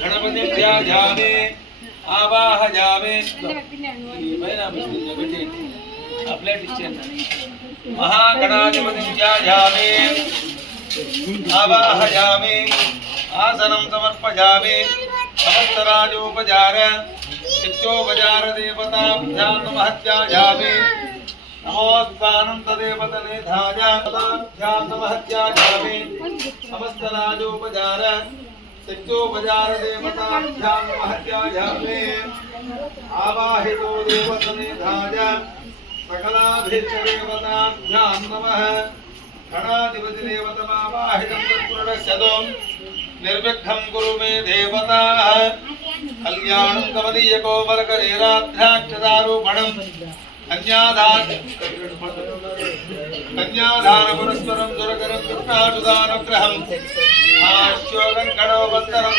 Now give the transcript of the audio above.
गणपति ध्यायामि आवाहयामि महागणाधिपति ध्यायामि आवाहयामि आसनं समर्पयामि समस्तराजोपचार चित्तोपचार देवताभ्यां नमः ध्यायामि नमोऽस्तानन्तदेवतने ध्यायाभ्यां नमः ध्यायामि समस्तराजोपचार चित्तोपचार देवताभ्यां नमः ध्यायामि आवाहितो देवतने ध्याय सकलाभिष्टदेवताभ्यां नमः गणाधिपति देवतमावाहितं तत्पुरुषस्यतो निर्विघ्नं कुरु मे देवता कल्याणं कमलीयकोमलकरेराध्याक्षदारूपणं कन्यादानपुरस्सरं दुर्गरं दुर्गानुदानुग्रहम् आश्वगङ्गणोपत्तरं